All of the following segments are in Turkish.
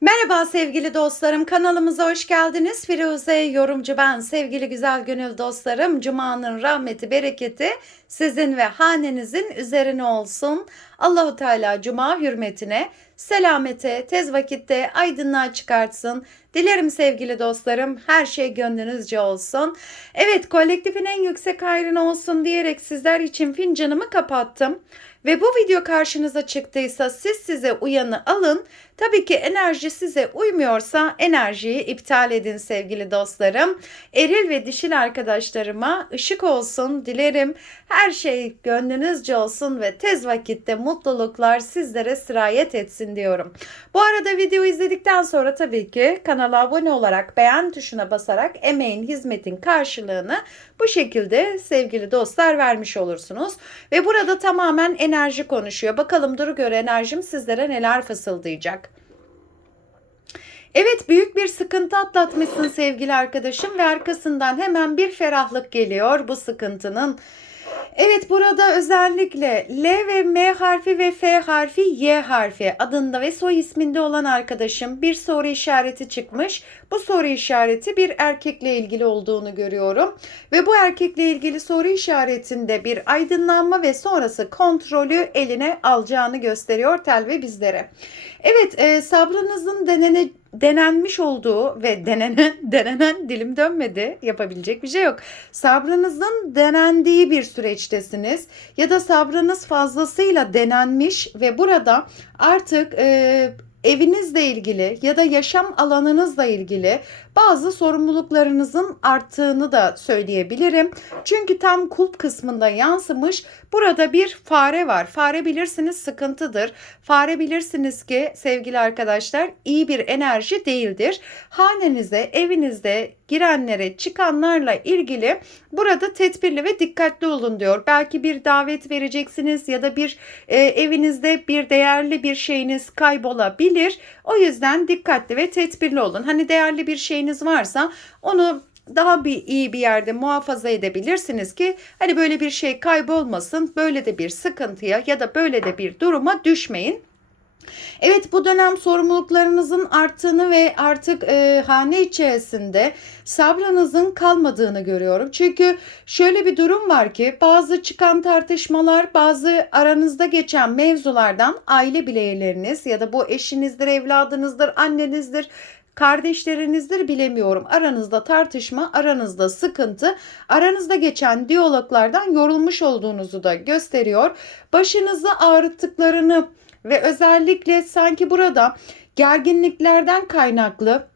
Merhaba sevgili dostlarım kanalımıza hoş geldiniz. Firuze yorumcu ben sevgili güzel gönül dostlarım. Cuma'nın rahmeti bereketi sizin ve hanenizin üzerine olsun. Allahu Teala Cuma hürmetine selamete tez vakitte aydınlığa çıkartsın. Dilerim sevgili dostlarım her şey gönlünüzce olsun. Evet kolektifin en yüksek hayrına olsun diyerek sizler için fincanımı kapattım. Ve bu video karşınıza çıktıysa siz size uyanı alın. Tabii ki enerji size uymuyorsa enerjiyi iptal edin sevgili dostlarım. Eril ve dişil arkadaşlarıma ışık olsun dilerim. Her şey gönlünüzce olsun ve tez vakitte mutluluklar sizlere sirayet etsin diyorum. Bu arada video izledikten sonra tabii ki kanala abone olarak beğen tuşuna basarak emeğin hizmetin karşılığını bu şekilde sevgili dostlar vermiş olursunuz. Ve burada tamamen enerji konuşuyor. Bakalım duru göre enerjim sizlere neler fısıldayacak. Evet büyük bir sıkıntı atlatmışsın sevgili arkadaşım ve arkasından hemen bir ferahlık geliyor bu sıkıntının. Evet burada özellikle L ve M harfi ve F harfi Y harfi adında ve soy isminde olan arkadaşım bir soru işareti çıkmış. Bu soru işareti bir erkekle ilgili olduğunu görüyorum. Ve bu erkekle ilgili soru işaretinde bir aydınlanma ve sonrası kontrolü eline alacağını gösteriyor tel ve bizlere. Evet e, sabrınızın denene, denenmiş olduğu ve denenen, denenen dilim dönmedi yapabilecek bir şey yok. Sabrınızın denendiği bir süreçtesiniz ya da sabrınız fazlasıyla denenmiş ve burada artık e, evinizle ilgili ya da yaşam alanınızla ilgili bazı sorumluluklarınızın arttığını da söyleyebilirim. Çünkü tam kulp kısmında yansımış burada bir fare var. Fare bilirsiniz sıkıntıdır. Fare bilirsiniz ki sevgili arkadaşlar iyi bir enerji değildir. Hanenize, evinizde girenlere, çıkanlarla ilgili burada tedbirli ve dikkatli olun diyor. Belki bir davet vereceksiniz ya da bir e, evinizde bir değerli bir şeyiniz kaybolabilir. O yüzden dikkatli ve tedbirli olun. Hani değerli bir şeyiniz varsa onu daha bir iyi bir yerde muhafaza edebilirsiniz ki hani böyle bir şey kaybolmasın, böyle de bir sıkıntıya ya da böyle de bir duruma düşmeyin. Evet bu dönem sorumluluklarınızın arttığını ve artık e, hane içerisinde sabrınızın kalmadığını görüyorum. Çünkü şöyle bir durum var ki bazı çıkan tartışmalar, bazı aranızda geçen mevzulardan aile bireyleriniz ya da bu eşinizdir, evladınızdır, annenizdir, kardeşlerinizdir bilemiyorum. Aranızda tartışma, aranızda sıkıntı, aranızda geçen diyaloglardan yorulmuş olduğunuzu da gösteriyor. Başınızı ağrıttıklarını ve özellikle sanki burada gerginliklerden kaynaklı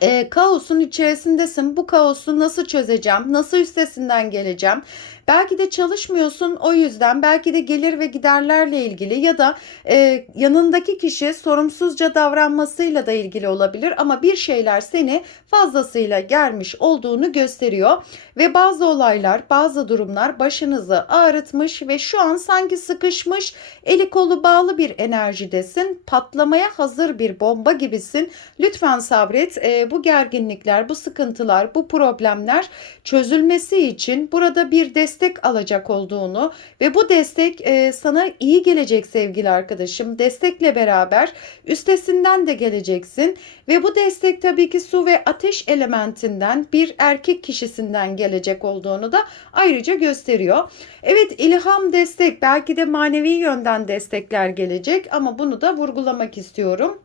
e, kaosun içerisindesin. Bu kaosu nasıl çözeceğim? Nasıl üstesinden geleceğim? Belki de çalışmıyorsun o yüzden belki de gelir ve giderlerle ilgili ya da e, yanındaki kişi sorumsuzca davranmasıyla da ilgili olabilir ama bir şeyler seni fazlasıyla germiş olduğunu gösteriyor. Ve bazı olaylar bazı durumlar başınızı ağrıtmış ve şu an sanki sıkışmış eli kolu bağlı bir enerjidesin patlamaya hazır bir bomba gibisin. Lütfen sabret. E, bu gerginlikler bu sıkıntılar bu problemler çözülmesi için burada bir destek destek alacak olduğunu ve bu destek e, sana iyi gelecek sevgili arkadaşım. Destekle beraber üstesinden de geleceksin ve bu destek tabii ki su ve ateş elementinden bir erkek kişisinden gelecek olduğunu da ayrıca gösteriyor. Evet ilham destek belki de manevi yönden destekler gelecek ama bunu da vurgulamak istiyorum.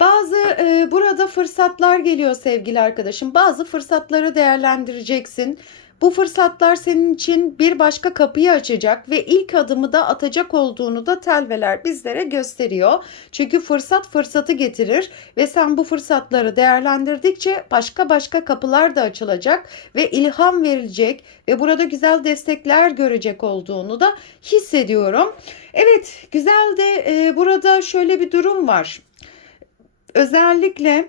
Bazı e, burada fırsatlar geliyor sevgili arkadaşım. Bazı fırsatları değerlendireceksin. Bu fırsatlar senin için bir başka kapıyı açacak ve ilk adımı da atacak olduğunu da telveler bizlere gösteriyor. Çünkü fırsat fırsatı getirir ve sen bu fırsatları değerlendirdikçe başka başka kapılar da açılacak ve ilham verilecek ve burada güzel destekler görecek olduğunu da hissediyorum. Evet güzel de e, burada şöyle bir durum var. Özellikle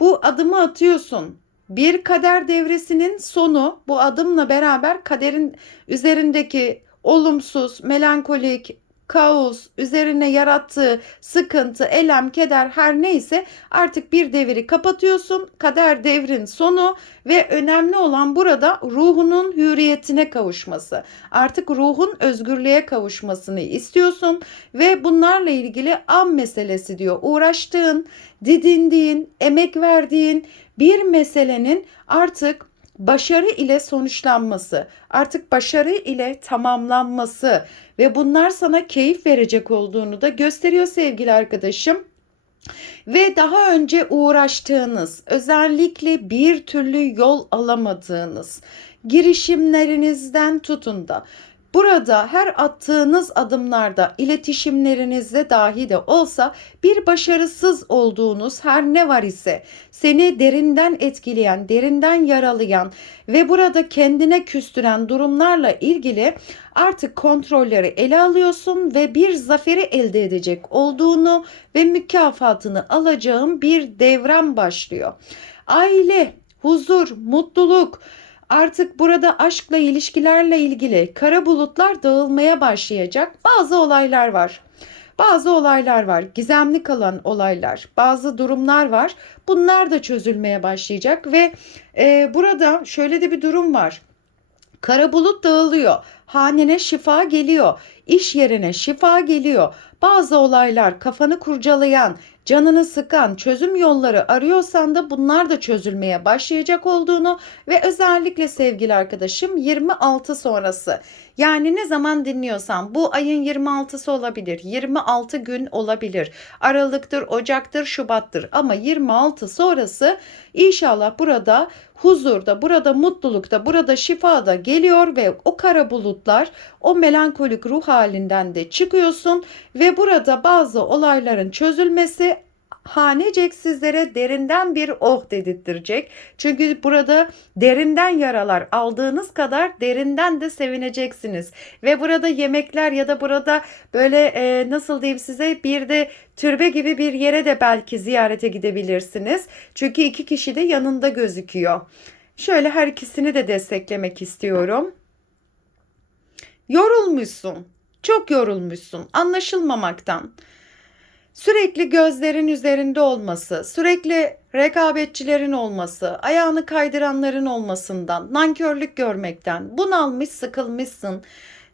bu adımı atıyorsun bir kader devresinin sonu bu adımla beraber kaderin üzerindeki olumsuz, melankolik, kaos, üzerine yarattığı sıkıntı, elem, keder her neyse artık bir devri kapatıyorsun. Kader devrin sonu ve önemli olan burada ruhunun hürriyetine kavuşması. Artık ruhun özgürlüğe kavuşmasını istiyorsun ve bunlarla ilgili an meselesi diyor. Uğraştığın, didindiğin, emek verdiğin bir meselenin artık başarı ile sonuçlanması, artık başarı ile tamamlanması ve bunlar sana keyif verecek olduğunu da gösteriyor sevgili arkadaşım. Ve daha önce uğraştığınız, özellikle bir türlü yol alamadığınız girişimlerinizden tutun da Burada her attığınız adımlarda iletişimlerinizde dahi de olsa bir başarısız olduğunuz her ne var ise seni derinden etkileyen, derinden yaralayan ve burada kendine küstüren durumlarla ilgili artık kontrolleri ele alıyorsun ve bir zaferi elde edecek olduğunu ve mükafatını alacağım bir devran başlıyor. Aile, huzur, mutluluk, Artık burada aşkla ilişkilerle ilgili kara bulutlar dağılmaya başlayacak bazı olaylar var. Bazı olaylar var, gizemli kalan olaylar, bazı durumlar var. Bunlar da çözülmeye başlayacak ve e, burada şöyle de bir durum var. Kara bulut dağılıyor. Hanene şifa geliyor. İş yerine şifa geliyor. Bazı olaylar kafanı kurcalayan, canını sıkan çözüm yolları arıyorsan da bunlar da çözülmeye başlayacak olduğunu ve özellikle sevgili arkadaşım 26 sonrası yani ne zaman dinliyorsan bu ayın 26'sı olabilir 26 gün olabilir. Aralıktır Ocak'tır Şubat'tır. Ama 26 sonrası inşallah burada huzurda burada mutlulukta burada şifada geliyor ve o kara bulutlar o melankolik ruh halinden de çıkıyorsun ve burada bazı olayların çözülmesi hanecek sizlere derinden bir oh dedirttirecek. Çünkü burada derinden yaralar aldığınız kadar derinden de sevineceksiniz. Ve burada yemekler ya da burada böyle e, nasıl diyeyim size bir de türbe gibi bir yere de belki ziyarete gidebilirsiniz. Çünkü iki kişi de yanında gözüküyor. Şöyle her ikisini de desteklemek istiyorum. Yorulmuşsun. Çok yorulmuşsun anlaşılmamaktan. Sürekli gözlerin üzerinde olması, sürekli rekabetçilerin olması, ayağını kaydıranların olmasından, nankörlük görmekten bunalmış, sıkılmışsın.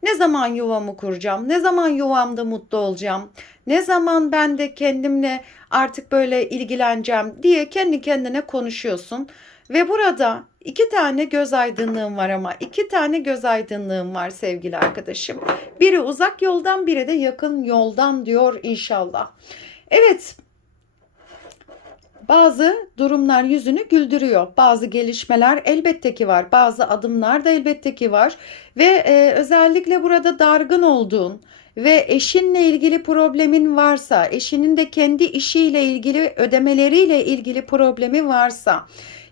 Ne zaman yuvamı kuracağım? Ne zaman yuvamda mutlu olacağım? Ne zaman ben de kendimle artık böyle ilgileneceğim diye kendi kendine konuşuyorsun. Ve burada iki tane göz aydınlığım var ama iki tane göz aydınlığım var sevgili arkadaşım. Biri uzak yoldan biri de yakın yoldan diyor inşallah. Evet bazı durumlar yüzünü güldürüyor. Bazı gelişmeler elbette ki var. Bazı adımlar da elbette ki var. Ve e, özellikle burada dargın olduğun, ve eşinle ilgili problemin varsa, eşinin de kendi işiyle ilgili ödemeleriyle ilgili problemi varsa,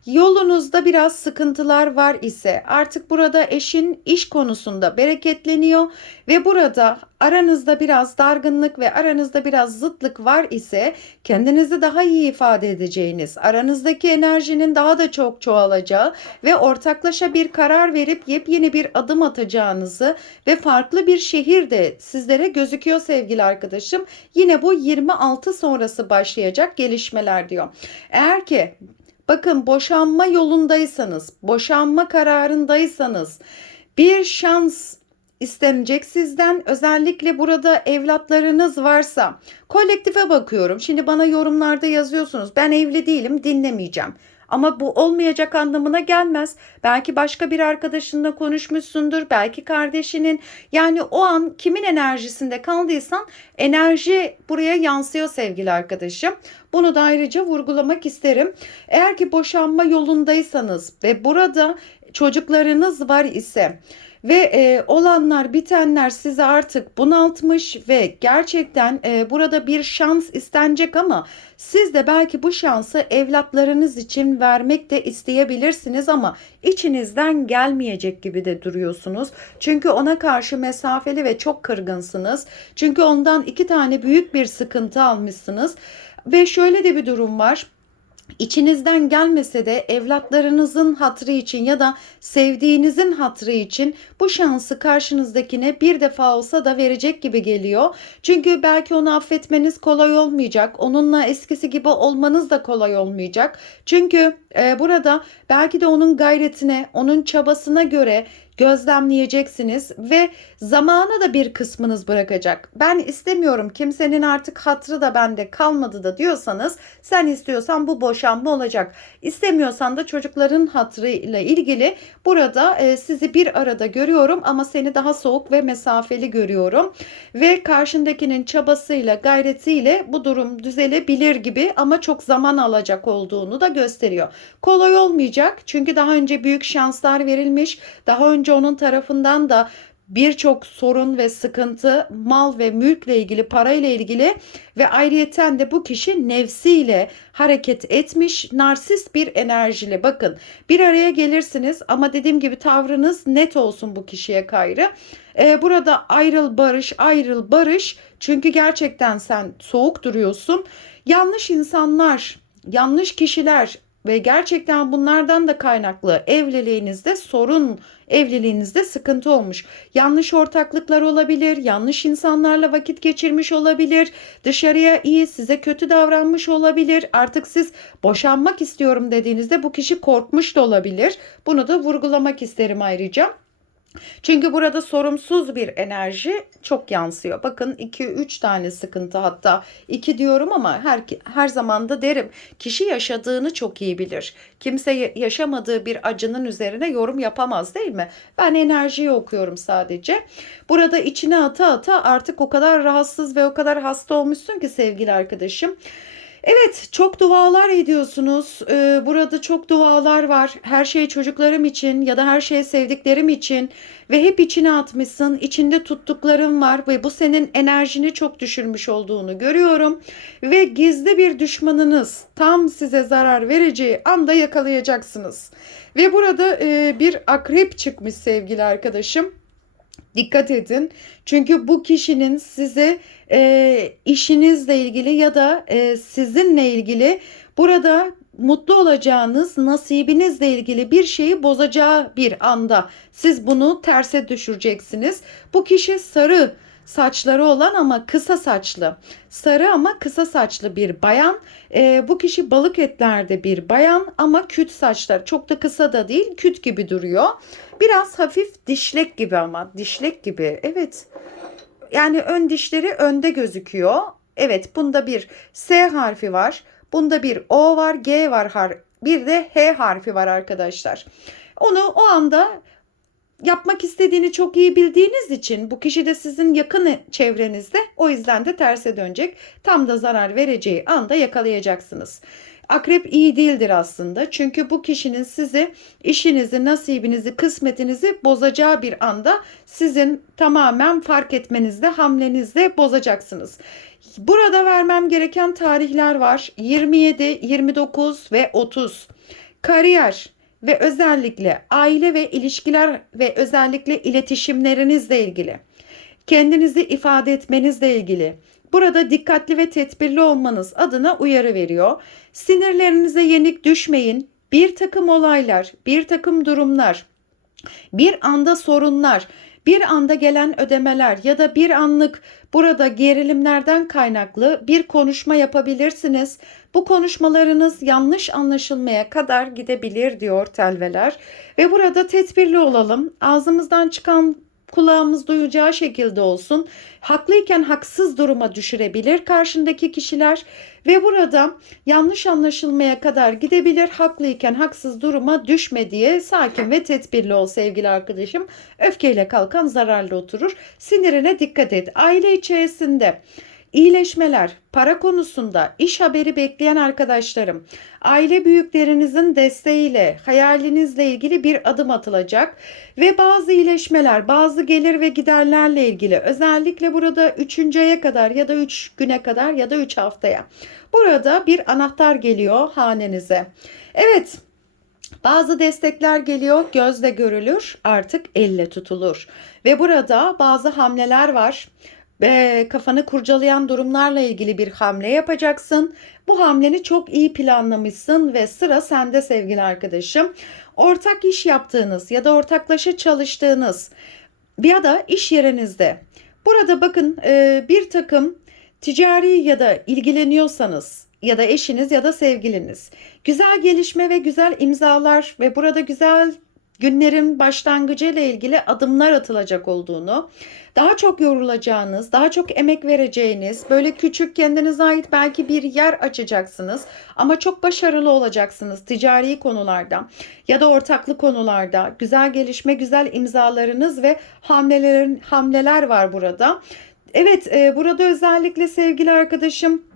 Yolunuzda biraz sıkıntılar var ise artık burada eşin iş konusunda bereketleniyor ve burada aranızda biraz dargınlık ve aranızda biraz zıtlık var ise kendinizi daha iyi ifade edeceğiniz, aranızdaki enerjinin daha da çok çoğalacağı ve ortaklaşa bir karar verip yepyeni bir adım atacağınızı ve farklı bir şehir de sizlere gözüküyor sevgili arkadaşım. Yine bu 26 sonrası başlayacak gelişmeler diyor. Eğer ki Bakın boşanma yolundaysanız, boşanma kararındaysanız bir şans istenecek sizden. Özellikle burada evlatlarınız varsa kolektife bakıyorum. Şimdi bana yorumlarda yazıyorsunuz. Ben evli değilim, dinlemeyeceğim. Ama bu olmayacak anlamına gelmez. Belki başka bir arkadaşınla konuşmuşsundur. Belki kardeşinin. Yani o an kimin enerjisinde kaldıysan enerji buraya yansıyor sevgili arkadaşım. Bunu da ayrıca vurgulamak isterim. Eğer ki boşanma yolundaysanız ve burada çocuklarınız var ise ve e, olanlar bitenler sizi artık bunaltmış ve gerçekten e, burada bir şans istenecek ama siz de belki bu şansı evlatlarınız için vermek de isteyebilirsiniz ama içinizden gelmeyecek gibi de duruyorsunuz. Çünkü ona karşı mesafeli ve çok kırgınsınız. Çünkü ondan iki tane büyük bir sıkıntı almışsınız ve şöyle de bir durum var içinizden gelmese de evlatlarınızın hatrı için ya da sevdiğinizin hatrı için bu şansı karşınızdakine bir defa olsa da verecek gibi geliyor. Çünkü belki onu affetmeniz kolay olmayacak. Onunla eskisi gibi olmanız da kolay olmayacak. Çünkü e, burada belki de onun gayretine, onun çabasına göre gözlemleyeceksiniz ve zamana da bir kısmınız bırakacak. Ben istemiyorum kimsenin artık hatrı da bende kalmadı da diyorsanız sen istiyorsan bu boşanma olacak. İstemiyorsan da çocukların hatrıyla ilgili burada e, sizi bir arada görüyorum ama seni daha soğuk ve mesafeli görüyorum. Ve karşındakinin çabasıyla gayretiyle bu durum düzelebilir gibi ama çok zaman alacak olduğunu da gösteriyor. Kolay olmayacak çünkü daha önce büyük şanslar verilmiş. Daha önce onun tarafından da birçok sorun ve sıkıntı mal ve mülkle ilgili parayla ilgili ve ayrıyeten de bu kişi nefsiyle hareket etmiş narsist bir enerjili. Bakın bir araya gelirsiniz ama dediğim gibi tavrınız net olsun bu kişiye gayrı ee, burada ayrıl barış ayrıl barış. Çünkü gerçekten sen soğuk duruyorsun. Yanlış insanlar yanlış kişiler ve gerçekten bunlardan da kaynaklı evliliğinizde sorun, evliliğinizde sıkıntı olmuş. Yanlış ortaklıklar olabilir, yanlış insanlarla vakit geçirmiş olabilir, dışarıya iyi size kötü davranmış olabilir. Artık siz boşanmak istiyorum dediğinizde bu kişi korkmuş da olabilir. Bunu da vurgulamak isterim ayrıca. Çünkü burada sorumsuz bir enerji çok yansıyor. Bakın 2-3 tane sıkıntı hatta 2 diyorum ama her, her zaman da derim. Kişi yaşadığını çok iyi bilir. Kimse yaşamadığı bir acının üzerine yorum yapamaz değil mi? Ben enerjiyi okuyorum sadece. Burada içine ata ata artık o kadar rahatsız ve o kadar hasta olmuşsun ki sevgili arkadaşım. Evet, çok dualar ediyorsunuz. Ee, burada çok dualar var. Her şey çocuklarım için ya da her şey sevdiklerim için ve hep içine atmışsın. İçinde tuttuklarım var ve bu senin enerjini çok düşürmüş olduğunu görüyorum. Ve gizli bir düşmanınız tam size zarar vereceği anda yakalayacaksınız. Ve burada e, bir akrep çıkmış sevgili arkadaşım. Dikkat edin. Çünkü bu kişinin size e, işinizle ilgili ya da e, sizinle ilgili burada mutlu olacağınız nasibinizle ilgili bir şeyi bozacağı bir anda siz bunu terse düşüreceksiniz. Bu kişi sarı saçları olan ama kısa saçlı. Sarı ama kısa saçlı bir bayan. E, bu kişi balık etlerde bir bayan ama küt saçlar. Çok da kısa da değil küt gibi duruyor. Biraz hafif dişlek gibi ama dişlek gibi. Evet. Yani ön dişleri önde gözüküyor. Evet bunda bir S harfi var. Bunda bir O var, G var, har bir de H harfi var arkadaşlar. Onu o anda yapmak istediğini çok iyi bildiğiniz için bu kişi de sizin yakın çevrenizde o yüzden de terse dönecek. Tam da zarar vereceği anda yakalayacaksınız. Akrep iyi değildir aslında. Çünkü bu kişinin sizi işinizi, nasibinizi, kısmetinizi bozacağı bir anda sizin tamamen fark etmenizde, hamlenizde bozacaksınız. Burada vermem gereken tarihler var. 27, 29 ve 30. Kariyer ve özellikle aile ve ilişkiler ve özellikle iletişimlerinizle ilgili. Kendinizi ifade etmenizle ilgili. Burada dikkatli ve tedbirli olmanız adına uyarı veriyor. Sinirlerinize yenik düşmeyin. Bir takım olaylar, bir takım durumlar, bir anda sorunlar, bir anda gelen ödemeler ya da bir anlık burada gerilimlerden kaynaklı bir konuşma yapabilirsiniz. Bu konuşmalarınız yanlış anlaşılmaya kadar gidebilir diyor telveler. Ve burada tedbirli olalım. Ağzımızdan çıkan kulağımız duyacağı şekilde olsun. Haklıyken haksız duruma düşürebilir karşındaki kişiler ve burada yanlış anlaşılmaya kadar gidebilir. Haklıyken haksız duruma düşme diye sakin ve tedbirli ol sevgili arkadaşım. Öfkeyle kalkan zararlı oturur. Sinirine dikkat et. Aile içerisinde İyileşmeler, para konusunda iş haberi bekleyen arkadaşlarım, aile büyüklerinizin desteğiyle hayalinizle ilgili bir adım atılacak ve bazı iyileşmeler, bazı gelir ve giderlerle ilgili özellikle burada 3. aya kadar ya da 3 güne kadar ya da 3 haftaya. Burada bir anahtar geliyor hanenize. Evet, bazı destekler geliyor, gözle görülür, artık elle tutulur. Ve burada bazı hamleler var e, kafanı kurcalayan durumlarla ilgili bir hamle yapacaksın. Bu hamleni çok iyi planlamışsın ve sıra sende sevgili arkadaşım. Ortak iş yaptığınız ya da ortaklaşa çalıştığınız ya da iş yerinizde. Burada bakın e, bir takım ticari ya da ilgileniyorsanız ya da eşiniz ya da sevgiliniz güzel gelişme ve güzel imzalar ve burada güzel günlerin başlangıcı ile ilgili adımlar atılacak olduğunu, daha çok yorulacağınız, daha çok emek vereceğiniz, böyle küçük kendinize ait belki bir yer açacaksınız ama çok başarılı olacaksınız ticari konularda ya da ortaklı konularda. Güzel gelişme, güzel imzalarınız ve hamlelerin hamleler var burada. Evet, e, burada özellikle sevgili arkadaşım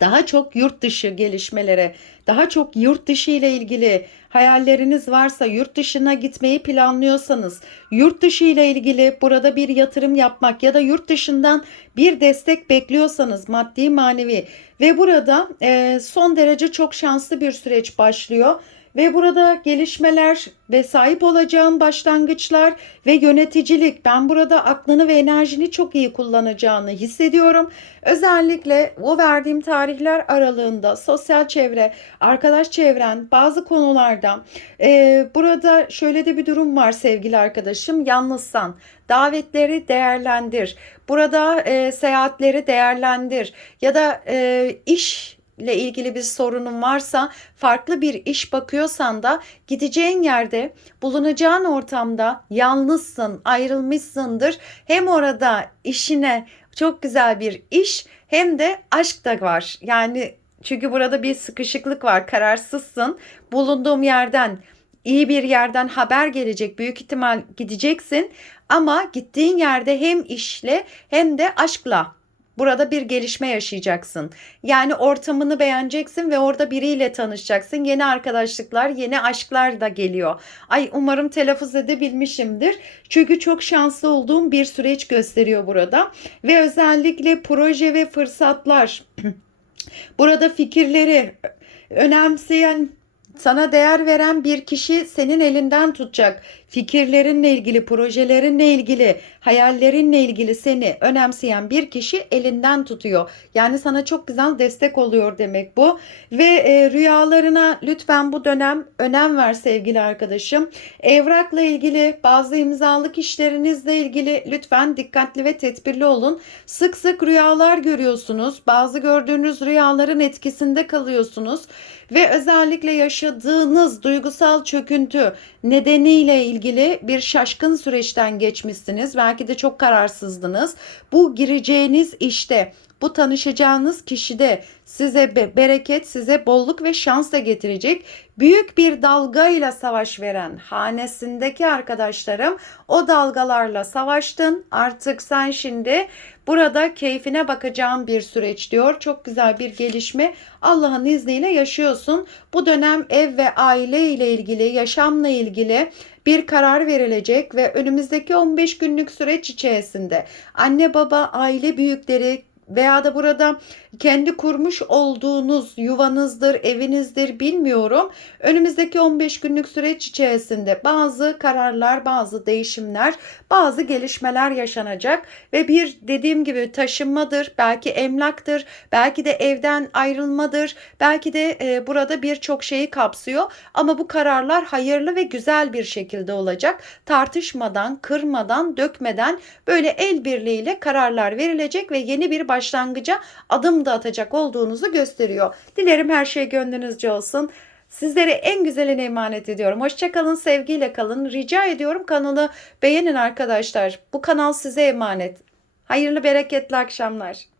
daha çok yurt dışı gelişmelere, daha çok yurt dışı ile ilgili hayalleriniz varsa, yurt dışına gitmeyi planlıyorsanız, yurt dışı ile ilgili burada bir yatırım yapmak ya da yurt dışından bir destek bekliyorsanız maddi manevi ve burada e, son derece çok şanslı bir süreç başlıyor. Ve burada gelişmeler ve sahip olacağın başlangıçlar ve yöneticilik. Ben burada aklını ve enerjini çok iyi kullanacağını hissediyorum. Özellikle o verdiğim tarihler aralığında sosyal çevre, arkadaş çevren bazı konularda e, burada şöyle de bir durum var sevgili arkadaşım. Yalnızsan davetleri değerlendir. Burada e, seyahatleri değerlendir ya da e, iş ile ilgili bir sorunun varsa farklı bir iş bakıyorsan da gideceğin yerde bulunacağın ortamda yalnızsın ayrılmışsındır. Hem orada işine çok güzel bir iş hem de aşk da var. Yani çünkü burada bir sıkışıklık var kararsızsın. Bulunduğum yerden iyi bir yerden haber gelecek büyük ihtimal gideceksin. Ama gittiğin yerde hem işle hem de aşkla Burada bir gelişme yaşayacaksın. Yani ortamını beğeneceksin ve orada biriyle tanışacaksın. Yeni arkadaşlıklar, yeni aşklar da geliyor. Ay umarım telaffuz edebilmişimdir. Çünkü çok şanslı olduğum bir süreç gösteriyor burada. Ve özellikle proje ve fırsatlar. burada fikirleri önemseyen sana değer veren bir kişi senin elinden tutacak. Fikirlerinle ilgili, projelerinle ilgili, hayallerinle ilgili seni önemseyen bir kişi elinden tutuyor. Yani sana çok güzel destek oluyor demek bu. Ve e, rüyalarına lütfen bu dönem önem ver sevgili arkadaşım. Evrakla ilgili, bazı imzalık işlerinizle ilgili lütfen dikkatli ve tedbirli olun. Sık sık rüyalar görüyorsunuz. Bazı gördüğünüz rüyaların etkisinde kalıyorsunuz ve özellikle yaşadığınız duygusal çöküntü nedeniyle ilgili bir şaşkın süreçten geçmişsiniz. Belki de çok kararsızdınız. Bu gireceğiniz işte bu tanışacağınız kişide size bereket, size bolluk ve şans da getirecek. Büyük bir dalgayla savaş veren hanesindeki arkadaşlarım o dalgalarla savaştın. Artık sen şimdi burada keyfine bakacağın bir süreç diyor. Çok güzel bir gelişme Allah'ın izniyle yaşıyorsun. Bu dönem ev ve aile ile ilgili, yaşamla ilgili bir karar verilecek ve önümüzdeki 15 günlük süreç içerisinde anne baba, aile büyükleri, veya da burada kendi kurmuş olduğunuz yuvanızdır, evinizdir bilmiyorum. Önümüzdeki 15 günlük süreç içerisinde bazı kararlar, bazı değişimler, bazı gelişmeler yaşanacak ve bir dediğim gibi taşınmadır, belki emlaktır, belki de evden ayrılmadır, belki de e, burada birçok şeyi kapsıyor ama bu kararlar hayırlı ve güzel bir şekilde olacak. Tartışmadan, kırmadan, dökmeden böyle el birliğiyle kararlar verilecek ve yeni bir başlangıca da atacak olduğunuzu gösteriyor. Dilerim her şey gönlünüzce olsun. Sizlere en güzeline emanet ediyorum. Hoşçakalın, sevgiyle kalın. Rica ediyorum kanalı beğenin arkadaşlar. Bu kanal size emanet. Hayırlı bereketli akşamlar.